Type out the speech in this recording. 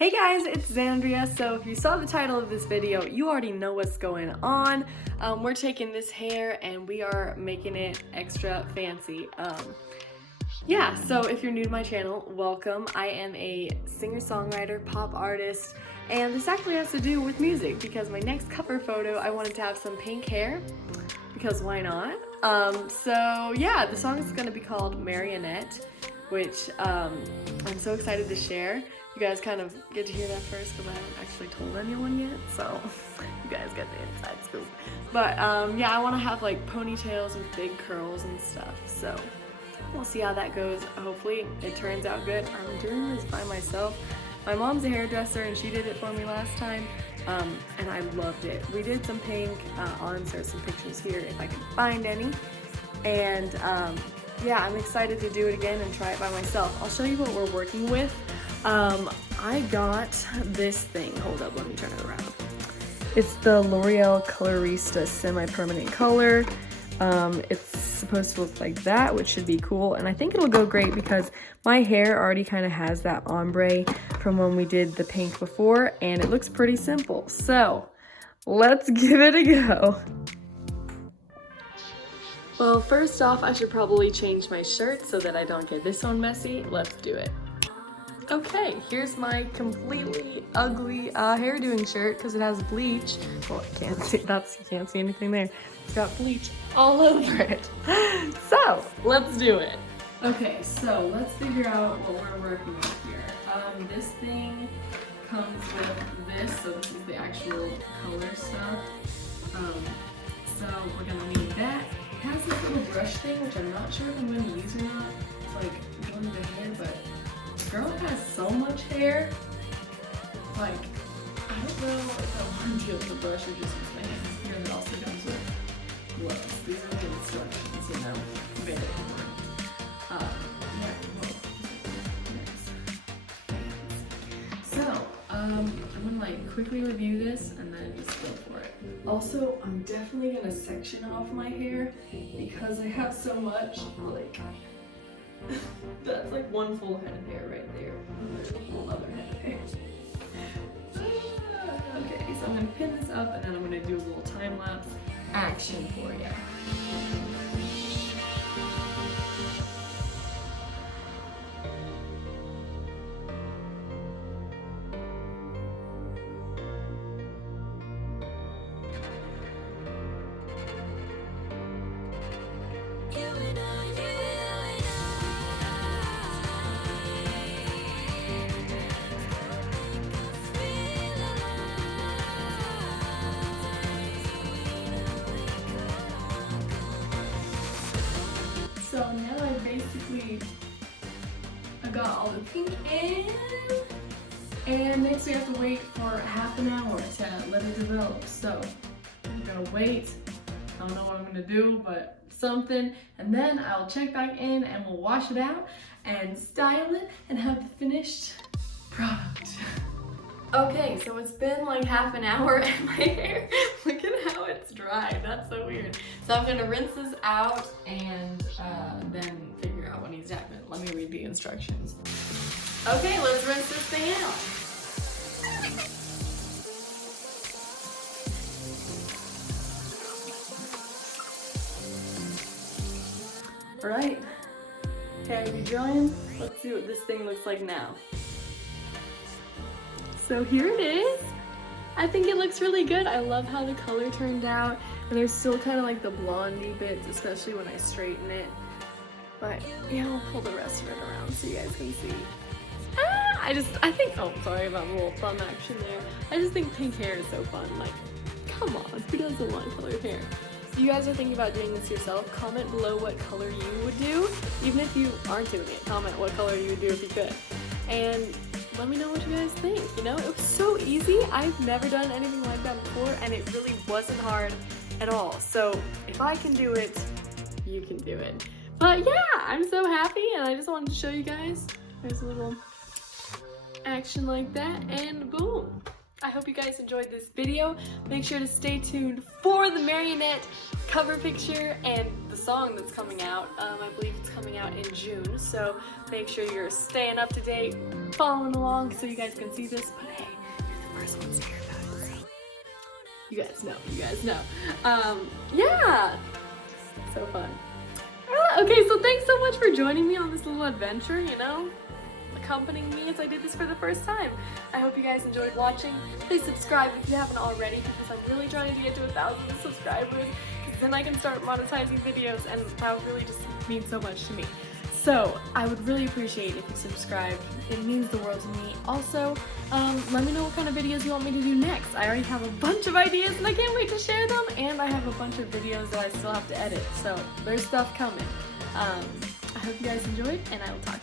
Hey guys, it's Xandria. So if you saw the title of this video, you already know what's going on. We're taking this hair and we are making it extra fancy. Yeah, so if you're new to my channel, welcome. I am a singer-songwriter, pop artist, and this actually has to do with music because my next cover photo, I wanted to have some pink hair because why not? So yeah, the song is gonna be called Marionette, which I'm so excited to share. You guys kind of get to hear that first because I haven't actually told anyone yet, so you guys get the inside scoop. But yeah, I want to have like ponytails with big curls and stuff, so we'll see how that goes. Hopefully it turns out good. I'm doing this by myself. My mom's a hairdresser and she did it for me last time, and I loved it. We did some pink, I'll insert some pictures here if I can find any, and yeah, I'm excited to do it again and try it by myself. I'll show you what we're working with. I got this thing. Hold up, let me turn it around. It's the L'Oreal Colorista Semi-Permanent Color. It's supposed to look like that, which should be cool. And I think it'll go great because my hair already kind of has that ombre from when we did the pink before, and it looks pretty simple. So let's give it a go. Well, first off, I should probably change my shirt so that I don't get this one messy. Let's do it. Okay, here's my completely ugly hairdoing shirt because it has bleach. Well, you can't see anything there. It's got bleach all over it. So, let's do it. Okay, so let's figure out what we're working with here. This thing comes with this, so this is the actual color stuff. So we're gonna need that. It has this little brush thing, which I'm not sure if I'm going to use or not. It's like going to the hair, but girl has so much hair. Like, I don't know if I want to deal with the brush or just use my hands. Here it also comes with gloves. These are the instructions, you know, very important. Yeah, well, so, I'm gonna like quickly review this and then just go for it. Also, I'm definitely gonna section off my hair because I have so much, like, that's like one full head of hair right there. There's a whole other head of hair. Okay, so I'm gonna pin this up and then I'm gonna do a little time lapse action for you. So now I got all the pink in, and next we have to wait for half an hour to let it develop. So I'm gonna wait. I don't know what I'm gonna do, but something, and then I'll check back in and we'll wash it out and style it and have the finished product. Okay, so it's been like half an hour and my hair, look at how it's dry. That's so weird. So I'm gonna rinse this out and then figure out what needs to happen. Let me read the instructions. Okay, let's rinse this thing out. All right, okay, are you joined? Let's see what this thing looks like now. So here it is. I think it looks really good. I love how the color turned out. And there's still kind of like the blondie bits, especially when I straighten it. But yeah, I'll pull the rest of it around so you guys can see. I think, oh, sorry about the little thumb action there. I just think pink hair is so fun. Like, come on, who doesn't want colored hair? If you guys are thinking about doing this yourself, comment below what color you would do. Even if you aren't doing it, comment what color you would do if you could. And let me know what you guys think, you know? It was so easy. I've never done anything like that before, and it really wasn't hard at all. So if I can do it, you can do it. But yeah, I'm so happy, and I just wanted to show you guys. There's a little action like that, and boom. I hope you guys enjoyed this video. Make sure to stay tuned for the Marionette cover picture and the song that's coming out. I believe it's coming out in June, so make sure you're staying up to date, following along so you guys can see this. But hey, you're the first ones to hear about it. You guys know. Yeah, so fun. Okay, so thanks so much for joining me on this little adventure, you know? Accompanying me as I did this for the first time. I hope you guys enjoyed watching. Please subscribe if you haven't already, because I'm really trying to get to 1,000 subscribers, because then I can start monetizing videos, and that would really just mean so much to me. So I would really appreciate if you subscribe. It means the world to me. Also, let me know what kind of videos you want me to do next. I already have a bunch of ideas and I can't wait to share them, and I have a bunch of videos that I still have to edit, so there's stuff coming. I hope you guys enjoyed, and I will talk